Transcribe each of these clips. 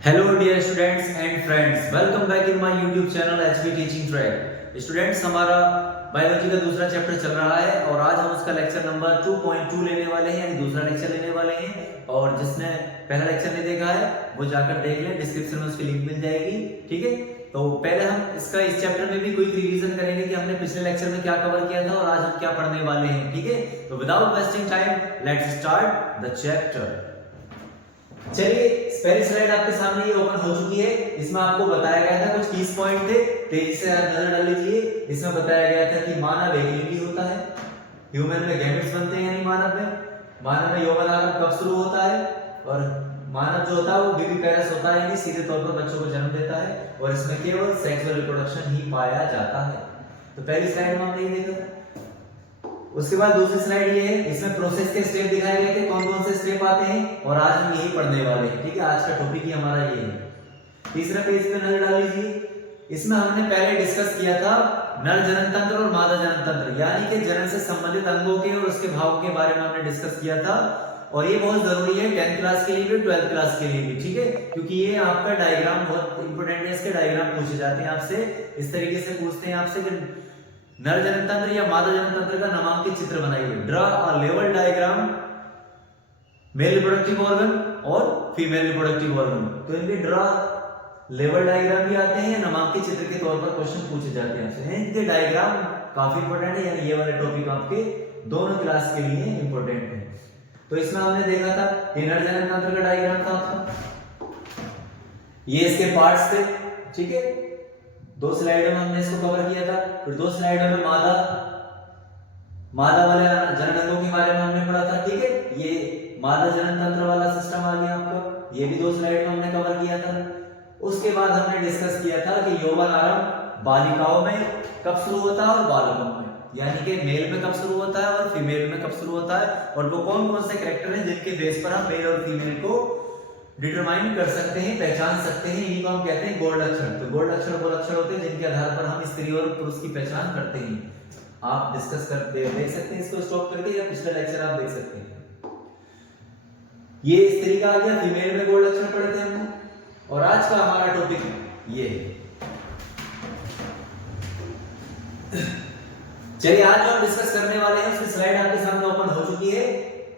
Hello dear students and friends, welcome back in my YouTube channel HP teaching track. Students, हमारा biology का दूसरा chapter चल रहा है और आज हम उसका लेक्चर नंबर 2.2 लेने वाले हैं, यानी दूसरा लेक्चर लेने वाले हैं। और जिसने पहला लेक्चर नहीं देखा है वो जाकर देख लें, डिस्क्रिप्शन में उसकी लिंक मिल जाएगी। ठीक है, तो पहले हम इस चैप्टर में भी कोई रिवीजन करेंगे कि हमने पिछले लेक्चर में क्या कवर किया था और आज हम क्या पढ़ने वाले हैं। ठीक है, तो without wasting time let's start the chapter. चलिए, पहली स्लाइड आपके सामने ये ओपन हो चुकी है। इसमें आपको बताया गया था कुछ कीज पॉइंट थे, तेजी से नजर डाल लीजिए। इसमें बताया गया था कि मानव एक लिंगी होता है, ह्यूमन में गैमेट्स बनते हैं, यानी मानव में यौवन आरंभ कब शुरू होता है, और मानव जो होता है वो विविपेरस होता है, यानी सीधे तौर पर बच्चों को जन्म देता है, और इसमें केवल सेक्सुअल रिप्रोडक्शन ही पाया जाता है। तो पहली स्लाइड में हमने ये देखा। उसके बाद दूसरी स्लाइड ये है, इसमें प्रोसेस के स्टेप दिखाए गए थे, कौन कौन से स्टेप आते हैं, और आज हम यही पढ़ने वाले हैं। ठीक है, आज का टॉपिक ही हमारा ये है। तीसरा पेज पे नजर डाल लीजिए। इसमें हमने पहले डिस्कस किया था नर जनन तंत्र और मादा जनन तंत्र, यानी कि जनन से संबंधित अंगों के और उसके भाव के बारे में हमने डिस्कस किया था। और ये बहुत जरूरी है 10th क्लास के लिए भी, 12th क्लास के लिए भी। ठीक है, क्योंकि ये आपका डायग्राम बहुत इंपॉर्टेंट है। इसके डायग्राम पूछे जाते हैं आपसे, इस तरीके से पूछते हैं आपसे कि नर जनन तंत्र या मादा जनन तंत्र का नामांकित चित्र बनाइए। Draw a level diagram male reproductive organ और फीमेल रिप्रोडक्टिव ऑर्गन। तो इनके ड्रा लेवल डायग्राम भी आते हैं, नामांकित चित्र के तौर पर क्वेश्चन पूछे जाते हैं आपसे। इनके डायग्राम काफी इंपॉर्टेंट है, यानी ये वाले टॉपिक आपके दोनों क्लास के लिए इंपॉर्टेंट है। तो इसमें हमने देखा था ये नर जनन तंत्र का डायग्राम था आपका, ये इसके पार्ट्स थे। ठीक है, 2 स्लाइडों में हमने इसको कवर किया था। फिर 2 स्लाइडों में मादा वाले जनन अंगों के बारे में हमने पढ़ा था। ठीक है, ये मादा जनन तंत्र वाला सिस्टम आ गया आपका, ये भी 2 स्लाइड में हमने कवर किया था। उसके बाद हमने डिस्कस किया था कि यौवन आरंभ बालिकाओं में कब शुरू होता है और बालकों में, यानी कि मेल में कब शुरू होता है और फीमेल में कब शुरू होता है, और वो कौन कौन से कैरेक्टर हैं जिनके बेस पर हम मेल और फीमेल को डिटरमाइन कर सकते हैं, पहचान सकते हैं। इन्हीं को हम कहते हैं गोल्ड अक्षर। तो गोल्ड अक्षर वो अक्षर होते हैं जिनके आधार पर हम स्त्री और पुरुष की पहचान करते हैं। आप डिस्कस कर देख सकते हैं इसको स्टॉप करके, या पिछला लेक्चर आप देख सकते हैं। ये स्त्री का आ गया, फीमेल में गोल्ड अक्षर पढ़े थे हमने। और आज का हमारा टॉपिक ये है। चलिए, आज जो हम डिस्कस करने वाले हैं उसकी स्लाइड आपके सामने ओपन हो चुकी है।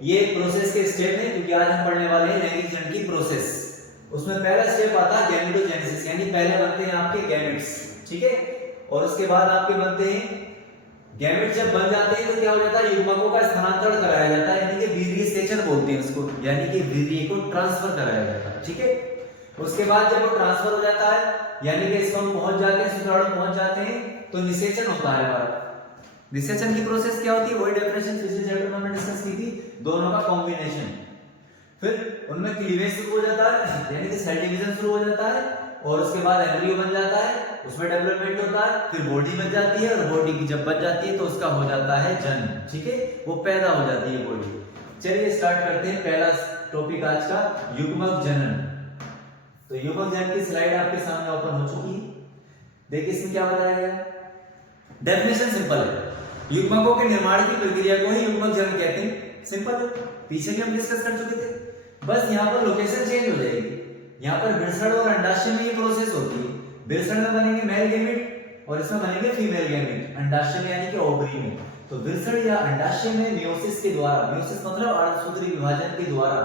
ये प्रोसेस के स्टेप है, क्योंकि आज हम पढ़ने वाले हैं लैंगिक जनन की प्रोसेस। उसमें पहला स्टेप आता है गैमेटोजेनेसिस, यानी पहले बनते हैं आपके गैमेट्स। ठीक है, और उसके बाद आपके बनते हैं गैमेट। जब बन जाते हैं तो क्या हो जाता है, युग्मकों का स्थानांतरण कराया जाता है, यानी कि वीर्य सेचन बोलते हैं उसको, यानी कि वीर्य को ट्रांसफर कराया जाता है। ठीक है, उसके बाद जब वो ट्रांसफर हो जाता है, यानी कि स्पर्म पहुंच जाते हैं, शुक्राणु पहुंच जाते हैं, तो निषेचन होता है हमारा। निषेचन की प्रोसेस क्या होती है, वही डेफिनेशन पिछले चैप्टर में हमने डिस्कस की थी, दोनों का कॉम्बिनेशन। फिर उनमें क्लीवेज शुरू हो जाता है, यानी कि सेल डिवीजन शुरू हो जाता है, और उसके बाद एम्ब्रियो बन जाता है, उसमें डेवलपमेंट होता है, फिर बॉडी बन जाती है, और बॉडी की जब बन जाती है तो उसका हो जाता है जन्म। ठीक है, वो पैदा हो जाती है बॉडी। चलिए स्टार्ट करते हैं पहला टॉपिक आज का, युग्मक जनन। तो युग्मक जनन की स्लाइड आपके सामने ओपन हो चुकी है। देखिए इसमें क्या बताया गया। डेफिनेशन सिंपल है, युग्मकों के निर्माण की प्रक्रिया को ही युग्मक जनन कहते हैं। सिंपल है, पीछे भी हम डिस्कस कर चुके थे, बस यहाँ पर लोकेशन चेंज हो जाएगी। यहाँ पर वृषण और अंडाशय में ये प्रोसेस होती है। वृषण में बनेंगे मेल गैमेट और इसमें बनेंगे फीमेल गैमेट, अंडाशय में यानी कि ओवरी में। तो वृषण या अंडाशय में मियोसिस के द्वारा, मियोसिस मतलब अर्धसूत्री विभाजन के द्वारा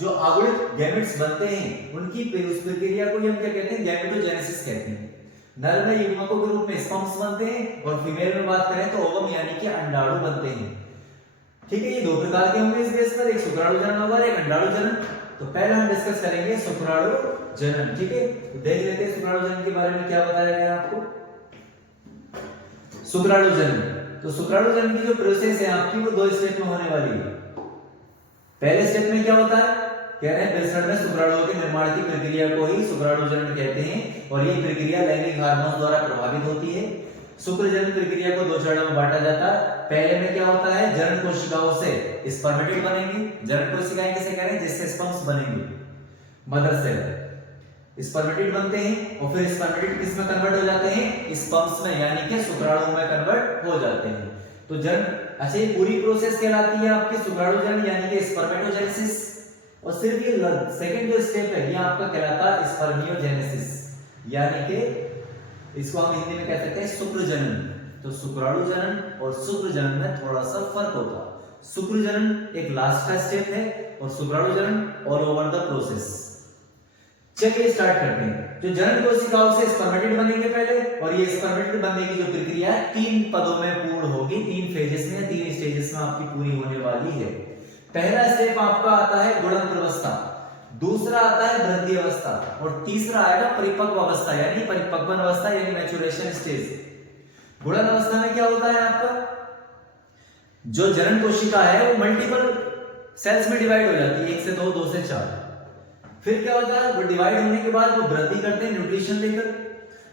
जो आगुणित गैमेट्स बनते हैं, उनकी उस प्रक्रिया को हम क्या कहते हैं, गैमेटोजेनेसिस कहते हैं। नर में युग्मकों के रूप में स्पर्म्स बनते हैं, और फीमेल में बात करें तो ओवम यानी कि अंडाणु बनते हैं। ठीक है, ये 2 प्रकार के होंगे इस बेस पर, एक शुक्राणु जनन होगा और एक अंडाणु जनन। तो पहले हम डिस्कस करेंगे शुक्राणु जनन। ठीक है, तो देख लेते हैं शुक्राणु जनन के बारे में क्या बताया गया आपको। शुक्राणु जनन, तो शुक्राणु जनन की जो प्रोसेस है आपकी वो 2 स्टेप में होने वाली है। पहले स्टेप में क्या होता है, कह रहे हैं वृषण में शुक्राणुओं के निर्माण की प्रक्रिया को ही शुक्राणु जनन कहते हैं, और ये प्रक्रिया लैंगिक हार्मोन द्वारा प्रभावित होती है। शुक्र जनन प्रक्रिया को 2 चरणों में बांटा जाता है। पहले में क्या होता है, जनन कोशिकाओं से स्पर्मेटिड बनेंगे। जनन कोशिकाएं किसे कह रहे हैं, जिससे स्पर्म्स बनेंगे, मदर सेल स्पर्मेटिड बनते हैं, और फिर स्पर्मेटिड किस में कन्वर्ट हो जाते हैं, स्पर्म्स में, यानी कि शुक्राणु में कन्वर्ट हो जाते हैं। तो जनन, अच्छा ये पूरी प्रोसेस कहलाती है आपकी शुक्राणु जनन, यानी कि स्पर्मेटोजेनेसिस। और सिर्फ ये सेकंड जो स्टेप है ये आपका कहलाता है स्पर्मियोजेनेसिस, यानी कि इसको हम हिंदी में कह सकते हैं शुक्र जनन। तो शुक्राणु जनन और शुक्र जनन में थोड़ा सा फर्क होता है। शुक्र जनन एक लास्ट का स्टेप है और शुक्राणु जनन ऑल ओवर द प्रोसेस। चलिए स्टार्ट करते हैं। जो जनन कोशिकाओं से स्पर्मेटिड बनेंगे पहले, और ये स्पर्मेटिड बनने की जो प्रक्रिया है 3 पदों में पूर्ण होगी, 3 फेजेस में, 3 स्टेजेस में आपकी पूरी होने वाली है। पहला स्टेप आपका आता है गुणन अवस्था, दूसरा आता है वृद्धि अवस्था और तीसरा आएगा परिपक्व अवस्था यानी परिपक्वन अवस्था यानी मैच्योरेशन स्टेज। गुणन अवस्था में क्या होता है आपका, जो जनन कोशिका है वो मल्टीपल सेल्स में डिवाइड हो जाती है, 1 से 2, 2 से 4। फिर क्या होता है, वो डिवाइड होने के बाद वो वृद्धि करते हैं न्यूट्रिशन लेकर,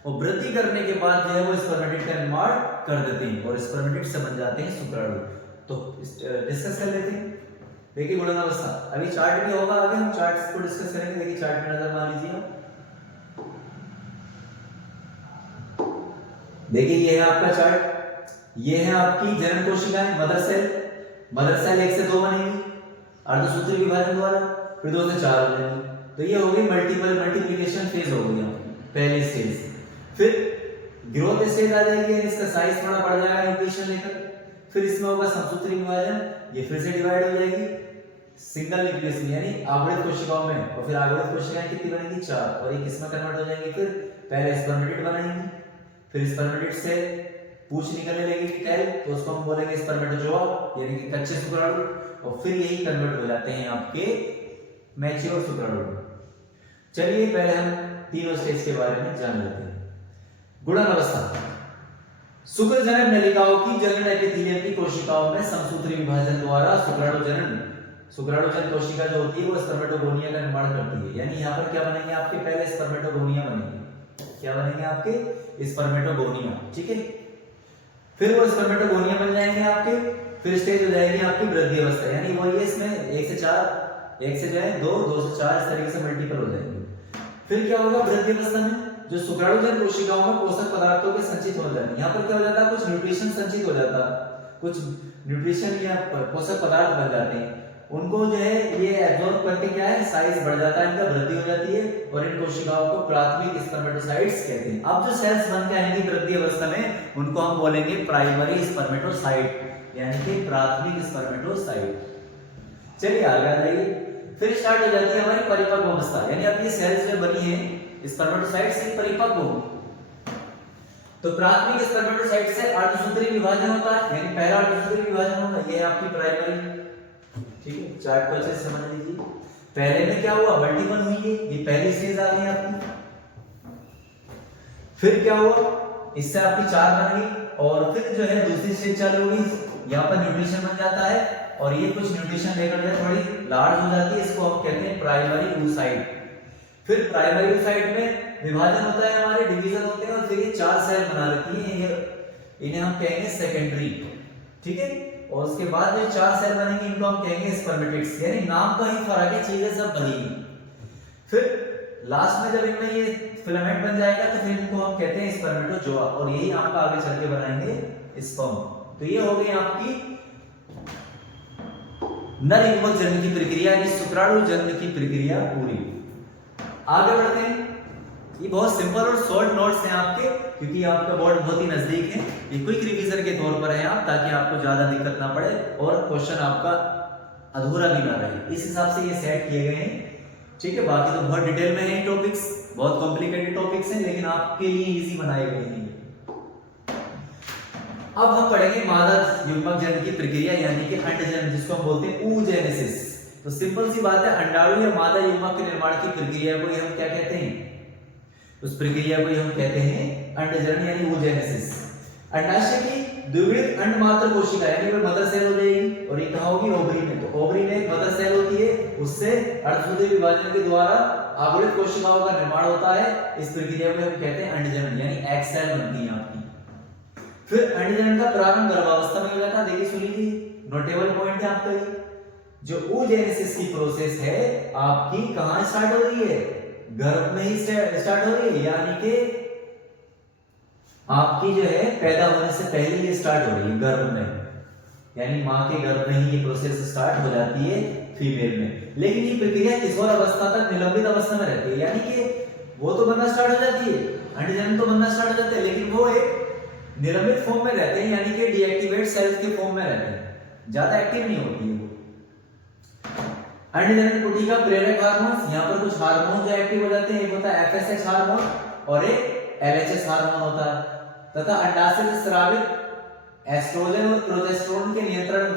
और वृद्धि करने के बाद जो है वो स्पर्मेटिड का निर्माण कर देते हैं और स्पर्मेटिड से बन जाते हैं शुक्राणु। तो डिस्कस कर लेते हैं। देखिए गुणन अवस्था, अभी चार्ट भी होगा, आगे हम चार्ट्स को डिस्कस करेंगे। देखिए चार्ट में नजर मार लीजिए। देखिए ये है आपका चार्ट, ये है आपकी जनन कोशिकाएं, मदर सेल। मदर सेल 1 से 2 बनेगी अर्धसूत्री विभाजन द्वारा, फिर 2 से 4 हो जाएंगी। तो ये हो गई मल्टीप्लिकेशन फेज हो गई पहले स्टेज। फिर ग्रोथ स्टेज आ जाएगी, इसका साइज थोड़ा बढ़ जाएगा न्यूट्रिशन लेकर। फिर इसमें होगा समसूत्री विभाजन, ये फिर से डिवाइड हो जाएगी सिंगल न्यूक्लियस यानी आवृत कोशिकाओं में, और फिर आवृत कोशिकाएं कितनी बनेंगी 4, और ये किसमें कन्वर्ट हो जाएंगी, फिर पहले स्पर्मेटिड बनाएंगी, फिर स्पर्मेटिड से पूंछ निकलने लगेगी टेल, तो उसको हम बोलेंगे स्पर्मेटोजोआ यानी कि कच्चे शुक्राणु, और फिर यही कन्वर्ट हो जाते हैं आपके मैच्योर शुक्राणु। चलिए पहले हम तीनों स्टेज के बारे में जान लेते हैं। गुणन अवस्था, शुक्र जनन नलिकाओं की जनन एपिथेलियम की कोशिकाओं में समसूत्री विभाजन द्वारा शुक्राणु जन कोशिका जो होती है वो स्पर्मेटोगोनिया का निर्माण करती है। यानी यहाँ पर क्या बनेंगे आपके, पहले स्पर्मेटोगोनिया बनेंगे। क्या बनेंगे आपके, स्पर्मेटोगोनिया, ठीक है। फिर वो स्पर्मेटोगोनिया बन जाएंगे आपके, फिर स्टेज हो जाएगी आपकी वृद्धि अवस्था, यानी वो ये इसमें 1 से 4, 1 से जो है 2, 2 से 4 इस तरीके से मल्टीपल हो जाएंगे। फिर क्या होगा, वृद्धि अवस्था में जो शुक्राणुजन कोशिकाओं में पोषक पदार्थों के संचित हो जाते हैं। यहाँ पर क्या हो जाता है, कुछ न्यूट्रिशन संचित हो जाता है, कुछ न्यूट्रिशन या पोषक पदार्थ बन जाते हैं, उनको जो है ये एब्जॉर्ब करके क्या है साइज बढ़ जाता है, इनका वृद्धि हो जाती है, और इन कोशिकाओं को प्राथमिक स्पर्मेटोसाइट्स कहते हैं। अब जो सेल्स बन के आएंगी वृद्धि अवस्था में उनको हम बोलेंगे प्राइमरी स्पर्मेटोसाइट यानी कि प्राथमिक स्पर्मेटोसाइट। चलिए आगे आ जाइए। फिर स्टार्ट हो जाती है हमारी परिपक्व अवस्था, यानी अब ये सेल्स जो बनी है स्पर्मेटोसाइट से परिपक्व होगी। तो प्राथमिक स्पर्मेटोसाइट से अर्धसूत्री विभाजन होता है, यानी पहला अर्धसूत्री विभाजन होगा, ये आपकी प्राइमरी, ठीक है। चार्ट को अच्छे से समझ लीजिए। पहले में क्या हुआ, मल्टीपल हुई है, ये पहली स्टेज आ गई आपकी। फिर क्या हुआ, इससे आपकी 4 बन गई, और फिर जो है दूसरी स्टेज चालू होगी, यहाँ पर न्यूट्रिशन बन जाता है, और ये कुछ न्यूट्रिशन लेकर जो थोड़ी लार्ज हो जाती है, इसको हम कहते हैं प्राइमरी oocyte। फिर प्राइमरी oocyte में विभाजन होता है, हमारे डिवीजन होते हैं, और फिर ये 4 सेल बना लेती है, इन्हें हम कहेंगे सेकेंडरी, ठीक है। और उसके बाद जो 4 सेल बनेंगे इनको हम कहेंगे स्पर्मेटिड्स, यानी नाम का ही फर्क है, चीजें सब बनेगी। फिर लास्ट में जब इनमें ये फिलामेंट बन जाएगा तो फिर इनको हम कहते हैं स्पर्मेटोजोआ, और यही आपका आगे चल के बनाएंगे स्पर्म। तो ये हो गई आपकी नर युग्मक जन्म की प्रक्रिया, यानी शुक्राणु जन्म की प्रक्रिया पूरी। आगे बढ़ते हैं। ये बहुत सिंपल और शॉर्ट नोट्स हैं आपके, क्योंकि आपका बोर्ड बहुत ही नजदीक है, ये क्विक रिवीजन के तौर पर है आप, ताकि आपको ज्यादा दिक्कत ना पड़े और क्वेश्चन आपका अधूरा भी ना रहे, इस हिसाब से ये सेट किए गए हैं, ठीक है। बाकी तो बहुत डिटेल में है टॉपिक्स, बहुत कॉम्प्लिकेटेड टॉपिक्स हैं, लेकिन आपके लिए इजी बनाए गए हैं। अब हम पढ़ेंगे मादा युग्मक जन्म की प्रक्रिया, यानी कि अंडजन्म, जिसको हम बोलते हैं oogenesis। तो सिंपल सी बात है, अंडाणु या मादा युग्मक के निर्माण की प्रक्रिया को हम क्या कहते हैं, उस प्रक्रिया को हम कहते हैं अंडजन्म यानी oogenesis। अंडाशय की द्विगुणित अंडमात्र कोशिका यानी वो मदर सेल हो जाएगी, और ये कहां होगी, ओवरी में। तो ओवरी में एक मदर सेल होती है, उससे अर्धसूत्री विभाजन के द्वारा आवृत कोशिकाओं का निर्माण होता है। इस प्रक्रिया को हम कहते हैं अंडजन्म, यानी एग सेल बनती है आपकी। फिर अंडजन्म का प्रारंभ गर्भावस्था में हो जाता है। देखिए सुन लीजिए, नोटेबल पॉइंट है आपका ये, जो oogenesis की प्रोसेस है आपकी कहां स्टार्ट हो रही है, गर्भ में ही स्टार्ट हो रही है, यानी कि आपकी जो है पैदा होने से पहले ये स्टार्ट हो रही है गर्भ में, यानी मां के गर्भ में ही ये प्रोसेस स्टार्ट हो जाती है। फीमेल में। लेकिन ये प्रक्रिया किशोर अवस्था तक निलंबित अवस्था में रहती है, यानी कि वो तो बनना स्टार्ट हो जाती है, अंडजन्म तो बनना स्टार्ट हो जाता है, लेकिन वो एक निलंबित फॉर्म में रहते हैं, यानी कि डीएक्टिवेट सेल्स के फॉर्म में रहते हैं, ज्यादा एक्टिव नहीं होती है वो। अंडजनन कोशिका प्रेरक हार्मोन्स, यहाँ पर कुछ हार्मोन जो एक्टिव हो जाते हैं, एक होता है एफएसएच हार्मोन और एक एलएचएस हार्मोन होता है, तथा अंडाशय से स्रावित एस्ट्रोजन और प्रोजेस्टेरोन के नियंत्रण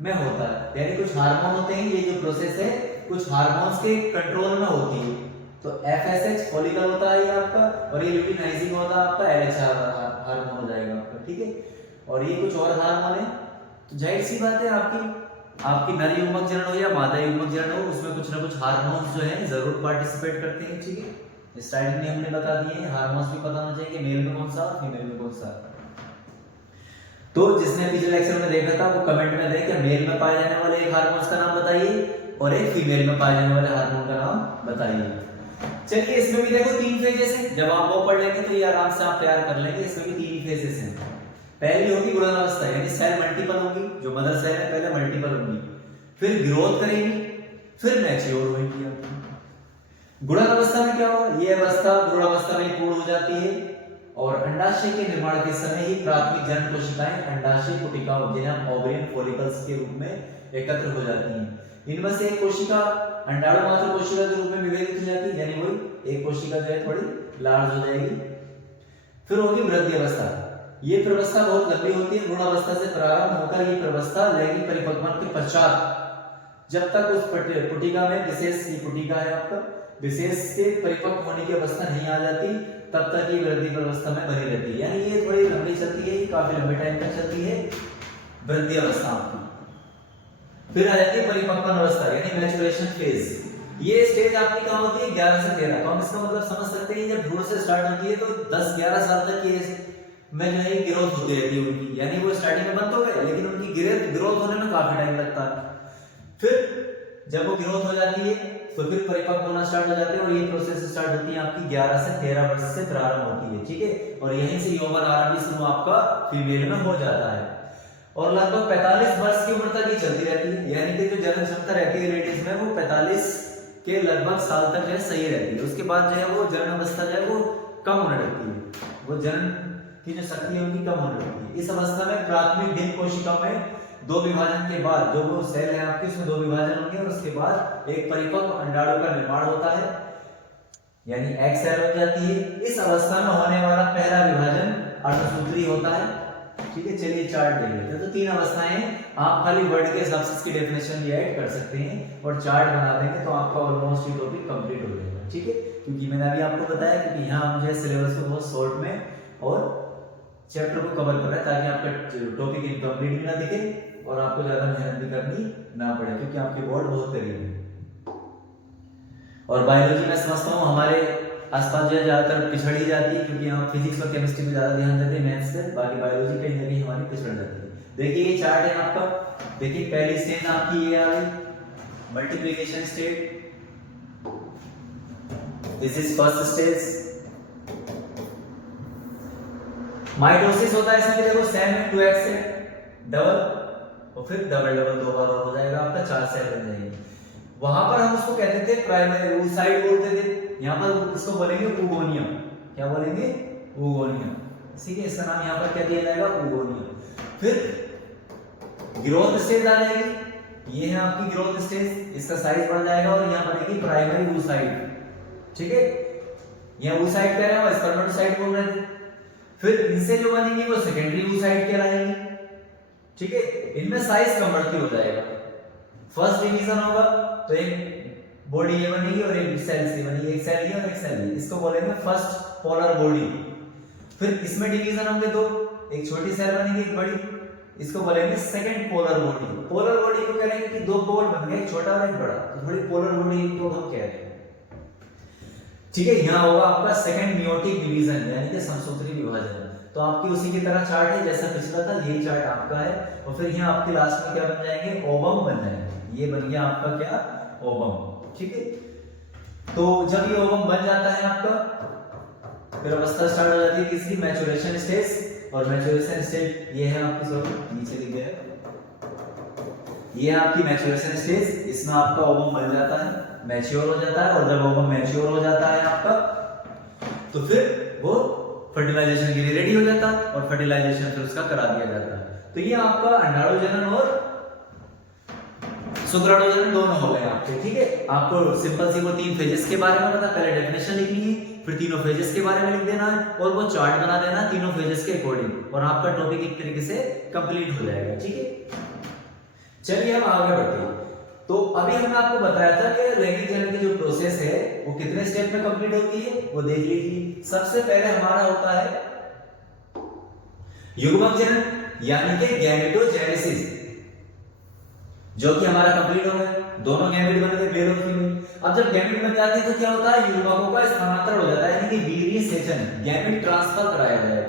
में होता है। यानी कुछ हार्मोन होते हैं, ये जो प्रोसेस है कुछ हार्मोन्स के कंट्रोल में होती है। तो एफएसएच फॉलिकल होता है ये आपका, और ये ल्यूटिनाइजिंग होता है आपका एलएचएस हार्मोन हो जाएगा आपका, ठीक है। और ये कुछ और हार्मोन है। तो जाहिर सी बात है आपकी नर युग्मक जनन हो या मादा युग्मक जनन हो, उसमें कुछ ना कुछ हार्मोन्स जो है जरूर पार्टिसिपेट करते हैं, ठीक है। स्टार्टिंग में हमने बता दिए हैं, हार्मोन्स भी पता होना चाहिए कि मेल में कौन सा और फीमेल में कौन सा। तो जिसने पिछले लेक्चर में देखा था वो कमेंट में दे कि मेल में पाए जाने वाले एक हार्मोन्स का नाम बताइए और एक फीमेल में पाए जाने वाले हार्मोन का नाम बताइए। चलिए इसमें भी देखो 3 फेजेस हैं, जब आप वो पढ़ लेंगे तो ये आराम से आप तैयार कर लेंगे। इसमें भी 3 फेजेस हैं। पहली होगी गुणन अवस्था, यानी सेल मल्टीपल होगी, जो मदर सेल है पहले मल्टीपल होगी, फिर ग्रोथ करेगी, फिर मैच्योर होगी। गुणन अवस्था में क्या होगा, ये अवस्था भ्रूण अवस्था में पूर्ण हो जाती है और अंडाशय के निर्माण के समय ही प्राथमिक जनन कोशिकाएं अंडाशय कोशिकाओं, जिन्हें हम ओवरियन फॉलिकल्स के रूप में एकत्र हो जाती हैं। इनमें से एक कोशिका अंडाणु मात्र कोशिका के रूप में विभाजित हो जाती है, यानी वही एक कोशिका जो है थोड़ी लार्ज हो जाएगी। फिर होगी वृद्धि अवस्था, ये प्रवस्था बहुत लंबी होती है। भ्रूण अवस्था से प्रारंभ होकर ये प्रवस्था लैंगिक परिपक्वता के पश्चात, जब तक उस पुटिका में विशेष, ये पुटिका है आपका, विशेष से परिपक्व होने की अवस्था नहीं आ जाती, तब तक ये वृद्धि अवस्था में बनी रहती है। यानी ये थोड़ी लंबी चलती है, काफी लंबे टाइम तक चलती है वृद्धि अवस्था आपकी। फिर आ जाती है परिपक्व अवस्था, यानी मैच्योरेशन फेज। ये स्टेज आपकी कहां होती है, 11 से 13। तो हम इसका मतलब समझ सकते हैं, जब भ्रूण से स्टार्ट होती है तो 10-11 साल तक ये में जो है ग्रोथ होती रहती है उनकी, यानी वो स्टार्टिंग में बंद हो गए, लेकिन उनकी ग्रोथ होने में काफी टाइम लगता है। फिर जब वो ग्रोथ हो जाती है तो फिर परिपक्व होना स्टार्ट हो जाते हैं, और ये प्रोसेस स्टार्ट होती है आपकी 11 से 13 वर्ष से प्रारंभ होती है, ठीक है। और यहीं से यौवन आरंभी शुरू आपका फीमेल में हो जाता है, और लगभग 45 वर्ष की उम्र तक ये चलती रहती है। यानी कि जो जनन क्षमता रहती है लेडीज में, वो 45 के लगभग साल तक जो है सही रहती है। उसके बाद जो है वो जनन अवस्था जो है वो कम होने लगती है, वो जनन की जो शक्ति है उनकी कम होने लगती है। इस अवस्था में प्राथमिक डिंब कोशिकाओं में 2 विभाजन के बाद, जो वो सेल है आपके, उसमें 2 विभाजन होंगे, और उसके बाद एक परिपक्व अंडाणु का निर्माण होता है, यानी एग सेल बन जाती है। इस अवस्था में होने वाला पहला विभाजन अर्धसूत्री होता है, ठीक है। चलिए चार्ट देख लेते हैं। तो 3 अवस्थाएं, आप खाली वर्ड के हिसाब से इसकी डेफिनेशन भी ऐड कर सकते हैं और चार्ट बना देंगे तो आपका ऑलमोस्ट ये टॉपिक कंप्लीट हो जाएगा, ठीक है। क्योंकि मैंने अभी आपको बताया, क्योंकि यहाँ मुझे सिलेबस को बहुत शॉर्ट में और चैप्टर को कवर कर रहा है, ताकि आपका टॉपिक इनकम्प्लीट भी ना दिखे और आपको ज्यादा मेहनत भी करनी ना पड़े, क्योंकि आपके बोर्ड बहुत करीब है। और बायोलॉजी में समझता हूँ हमारे आसपास जो है ज्यादातर पिछड़ ही जाती है, क्योंकि हम फिजिक्स और केमिस्ट्री पे ज्यादा ध्यान देते हैं मैथ्स से, बाकी बायोलॉजी कहीं ना कहीं हमारी पिछड़ जाती है। देखिए ये चार्ट है आपका, देखिए पहली स्टेज आपकी ये आ गई multiplication stage, this is first stage. Mitosis होता है, इसमें देखो सेम है 2x से डबल, और फिर डबल डबल 2 बार हो जाएगा आपका, 4 सेल बन जाएंगे। वहां पर हम उसको कहते थे प्राइमरी oocyte बोलते थे, यहाँ पर इसको बोलेंगे oogonia। क्या बोलेंगे? oogonia, ठीक है। इसका नाम यहाँ पर क्या दिया जाएगा? oogonia। फिर ग्रोथ स्टेज आ जाएगी, ये है आपकी ग्रोथ स्टेज, इसका साइज बढ़ जाएगा और यहाँ बनेगी प्राइमरी oocyte, ठीक है। यहाँ oocyte कह रहे हैं, स्पर्मेटोसाइट बोल रहे थे। फिर इनसे जो बनेगी वो सेकेंडरी oocyte कहलाएंगी, ठीक है। इनमें साइज कम बढ़ती हो जाएगा। फर्स्ट डिवीजन होगा तो एक बॉडी ये बनेगी और एक सेल से बनेगी, एक सेल ये और एक सेल ये, इसको बोलेंगे फर्स्ट पोलर बॉडी। फिर इसमें डिवीजन होंगे 2, एक छोटी सेल बनेगी एक बड़ी, इसको बोलेंगे second polar body. Polar body को कह रहे हैं कि 2 पोल बन गए, एक छोटा और एक बड़ा, तो थोड़ी पोलर बॉडी को हम कह रहे हैं, ठीक है। यहाँ होगा आपका सेकंड मियोटिक डिवीजन, यानी कि समसूत्री विभाजन। तो आपकी उसी की तरह चार्ट है जैसा पिछला था, यही चार्ट आपका है। और फिर यहाँ आपके लास्ट में क्या बन जाएंगे? ओवम बन जाएंगे। ये बन गया आपका क्या? ओवम, ठीक है। तो जब ये ओवम बन जाता है आपका, फिर अवस्था स्टार्ट हो जाती है किसकी? Maturation stage. और मैच्योरेशन स्टेज ये है आपकी, सॉरी नीचे लिख गया, ये है आपकी मैच्योरेशन स्टेज, इसमें आपका ओवम बन जाता है, मैच्योर हो जाता है, और जब ओवम मैच्योर हो जाता है आपका तो फिर वो फर्टिलाइजेशन के लिए रेडी हो जाता है और फर्टिलाइजेशन फिर उसका करा दिया जाता है। तो ये आपका अंडाणु जनन और शुक्राणु जनन दोनों हो गए आपके, ठीक है। आपको सिंपल सी वो 3 फेजेस के बारे में पता, पहले डेफिनेशन लिखनी है, फिर तीनों फेजेस के बारे में लिख देना है और वो चार्ट बना देना है तीनों फेजेस के अकॉर्डिंग, और आपका टॉपिक एक तरीके से कंप्लीट हो जाएगा, ठीक है। चलिए हम आगे बढ़ते हैं। तो अभी हमने आपको बताया था कि लैंगिक जनन की जो प्रोसेस है वो कितने स्टेप में कंप्लीट होती है, वो देख लीजिए। सबसे पहले हमारा होता है युग्मक जनन, यानी कि गैमेटोजेनेसिस, जो कि हमारा कंप्लीट हो गया, दोनों गैमेट बन गए, मेल और फीमेल। अब जब गैमेट बन जाते हैं तो क्या होता है, युग्मकों का स्थानांतरण हो जाता है, यानी कि वीर्य सेचन, गैमेट ट्रांसफर कराया जाएगा,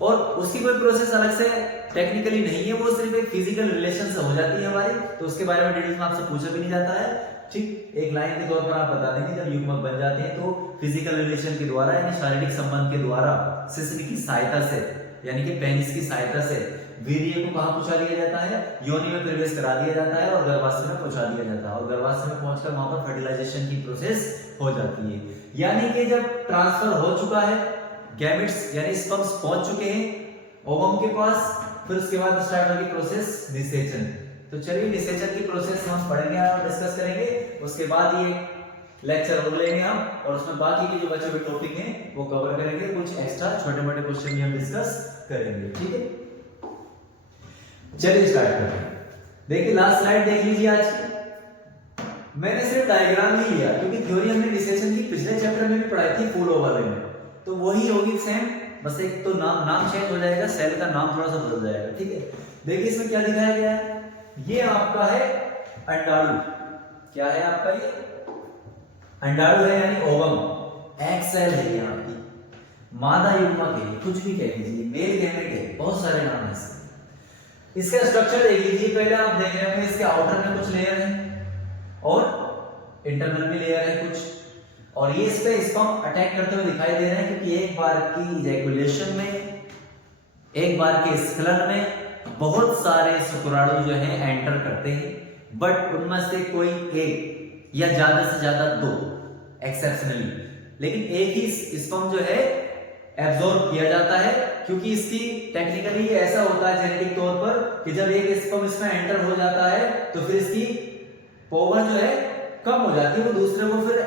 और उसकी कोई प्रोसेस अलग से टेक्निकली नहीं है, वो सिर्फ एक फिजिकल रिलेशन से हो जाती है हमारी, तो उसके बारे में डिटेल्स में आपसे पूछा भी नहीं जाता है, ठीक। एक लाइन के तौर पर आप बता देंगे, जब युग्मक बन जाते हैं तो फिजिकल रिलेशन के द्वारा, यानी शारीरिक संबंध के द्वारा, शिश्न की सहायता से, यानी कि पेनिस की सहायता से वीर्य को कहां पहुंचा दिया जाता है, योनि में प्रवेश करा दिया जाता है और गर्भाशय में पहुंचा दिया जाता है, और गर्भाशय में पहुंचकर वहां पर फर्टिलाइजेशन की प्रोसेस हो जाती है। यानी कि जब ट्रांसफर हो चुका है, गैमेट्स यानी स्पर्म्स पहुंच चुके हैं ओवम के पास, फिर उसके बाद स्टार्ट होगी प्रोसेस निषेचन। तो चलिए निषेचन की प्रोसेस हम पढ़ेंगे और डिस्कस करेंगे, उसके बाद ये लेक्चर और लेंगे हम, और उसमें बाकी के जो बचे हुए टॉपिक हैं वो कवर करेंगे, कुछ एक्स्ट्रा छोटे मोटे क्वेश्चन भी हम डिस्कस करेंगे, ठीक है। चलिए स्टार्ट करते हैं। देखिए लास्ट स्लाइड देख लीजिए आज की। मैंने सिर्फ डायग्राम ही लिया क्योंकि थ्योरी हमने निषेचन की पिछले चैप्टर में भी पढ़ाई थी फूल वाले में, तो वही होगी सेम, बस एक तो नाम चेंज हो जाएगा, सेल का नाम थोड़ा सा बदल जाएगा, ठीक है। देखिए इसमें क्या दिखाया गया है, ये आपका है अंडाणु, क्या है आपका ये अंडाणु है, यानी ओवम, एग सेल है ये आपकी, मादा युग्मक है, कुछ भी कह लीजिए, मेल गैमेट है, बहुत सारे नाम है इसके। इसका स्ट्रक्चर देख लीजिए, पहले आप देख रहे होंगे इसके आउटर में कुछ लेयर है और इंटरनल भी लेयर है कुछ, और ये इस पे स्पर्म अटैक करते हुए दिखाई दे रहे हैं, क्योंकि एक बार की इजैकुलेशन में, एक बार के स्खलन में बहुत सारे शुक्राणु जो है एंटर करते हैं, बट उनमें से कोई एक या ज्यादा से ज्यादा 2 एक्सेप्शनली, लेकिन एक ही स्पर्म जो है एब्जॉर्ब किया जाता है, क्योंकि इसकी टेक्निकली ऐसा होता है जेनेटिक तौर पर कि जब एक स्पर्म इसमें एंटर हो जाता है तो फिर इसकी पावर जो है कम हो जाती है, वो दूसरे को फिर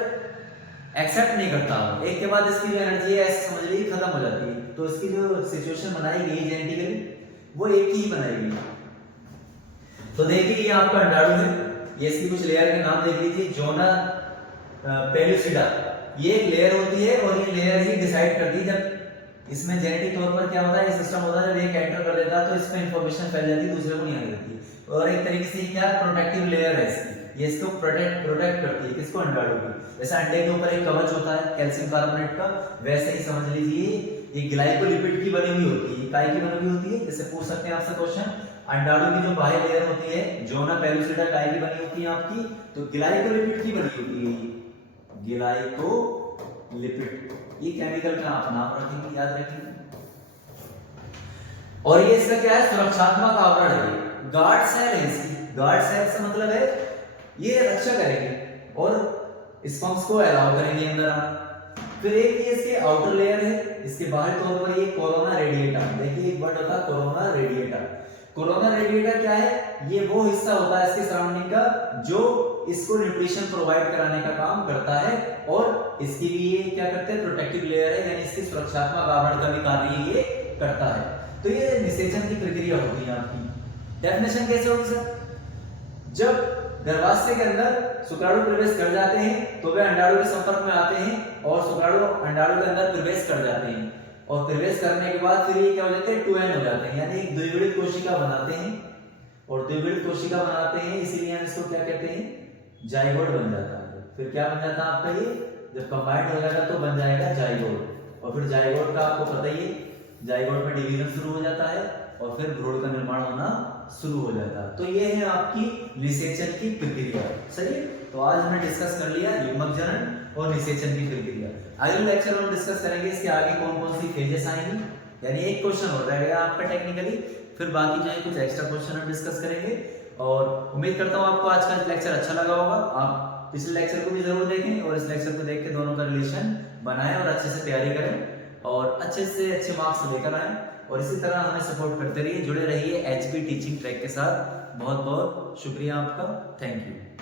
एक्सेप्ट नहीं करता, एक के बाद इसकी जो एनर्जी है ऐसे समझ लीजिए खत्म हो जाती है। तो इसकी जो सिचुएशन बनाई गई जेनेटिकली वो एक ही बनाई गई। तो देखिए ये आपका अंडाणु है, ये इसकी कुछ लेयर के नाम देख लीजिए, जोना पेलुसिडा, ये एक लेयर होती है, और ये लेयर ही डिसाइड करती है, जब इसमें जेनेटिक तौर पर क्या होता है, सिस्टम होता है, जब एक एंटर कर देता है तो इसमें इंफॉर्मेशन फैल जाती है, दूसरे को नहीं आने देती, और एक तरीके से क्या प्रोटेक्टिव लेयर है इसकी, ये इसको प्रोटेक्ट करती है, किसको, अंडाणु को। जैसे अंडे के ऊपर एक कवच होता है कैल्शियम कार्बोनेट का, वैसे ही समझ लीजिए ये ग्लाइकोलिपिड की बनी हुई होती है, काय की बनी हुई होती है, जैसे पूछ सकते हैं आपसे क्वेश्चन, अंडाणु की जो बाह्य लेयर होती है जोना पेलुसिडा काय की बनी होती है आपकी, तो ग्लाइकोलिपिड की बनी होती है, ग्लाइकोलिपिड, ये केमिकल का आप नाम रखेंगे, याद रखेंगे। और ये इसका क्या है, सुरक्षात्मक आवरण है, गार्ड सेल है इसकी, गार्ड सेल से मतलब है ये रक्षा करेंगे और स्पर्म्स को अलाउ करेंगे अंदर आना। फिर एक ये इसके आउटर लेयर है, इसके बाहरी तौर पर ये कोरोना रेडिएटा, देखिए एक वर्ड होता है कोरोना रेडिएटा। कोरोना रेडिएटा क्या है, ये वो हिस्सा होता है इसके सराउंडिंग का जो इसको न्यूट्रिशन प्रोवाइड कराने का काम करता है, और इसके लिए क्या करते हैं, प्रोटेक्टिव लेयर है, यानी इसकी सुरक्षात्मक आवरण का भी कार्य ये करता है। तो ये निषेचन की प्रक्रिया होती है आपकी। डेफिनेशन कैसे होगी सर, जब गर्भाशय के अंदर शुक्राणु प्रवेश कर जाते हैं तो वे अंडाणु के संपर्क में आते हैं और शुक्राणु अंडाणु के अंदर प्रवेश कर जाते हैं, और प्रवेश करने के बाद फिर ये क्या हो जाते हैं, 2n हो जाते हैं, यानी एक द्विगुणित कोशिका बनाते हैं, और द्विगुणित कोशिका बनाते हैं इसीलिए हम इसको क्या कहते हैं, जाइगोट बन जाता है। फिर क्या बन जाता है आपका, ये जब कंबाइंड हो जाएगा तो बन जाएगा जाइगोट, और फिर जाइगोट का आपको पता ही है, जाइगोट में डिवीजन शुरू हो जाता है और फिर भ्रूण का निर्माण होना शुरू हो जाता है। तो ये है आपकी निषेचन की प्रक्रिया, सही है। तो आज हमने डिस्कस कर लिया युग्मक जनन और निषेचन की प्रक्रिया। अगले लेक्चर में डिस्कस करेंगे इसके आगे कौन कौन सी फेजेस आएंगी, यानी एक क्वेश्चन हो जाएगा आपका टेक्निकली, फिर बाकी जो है कुछ एक्स्ट्रा क्वेश्चन हम डिस्कस करेंगे, और उम्मीद करता हूँ आपको आज का लेक्चर अच्छा लगा होगा। आप पिछले लेक्चर को भी जरूर देखें और इस लेक्चर को देख के दोनों का रिलेशन बनाएं और अच्छे से तैयारी करें और अच्छे से अच्छे मार्क्स लेकर आएं। और इसी तरह हमें सपोर्ट करते रहिए, जुड़े रहिए एचपी टीचिंग ट्रैक के साथ। बहुत बहुत शुक्रिया आपका, थैंक यू।